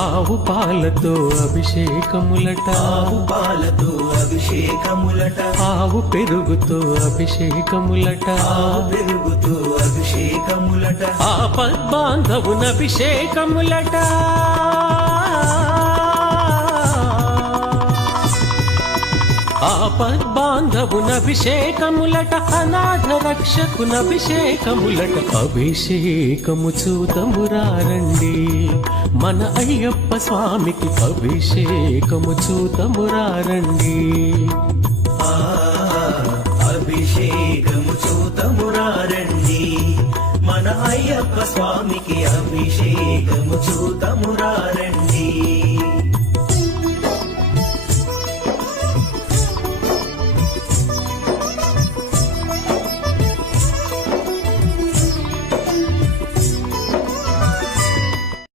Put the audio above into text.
ఆవు పాలతో అభిషేకములట, ఆవు పాలతో అభిషేకములట, ఆవు పెరుగుతో అభిషేకములట, ఆవు పెరుగుతో అభిషేకములట, ఆపద్బాంధవున అభిషేకములట. ఆపద్బాంధవునభిషేకములట, అనాథ రక్షకునభిషేకములట. అభిషేకము చూతమురారండి, మన అయ్యప్ప స్వామికి అభిషేకము చూతమురారండి. అభిషేకము చూతమురారండి, మన అయ్యప్ప స్వామికి అభిషేకము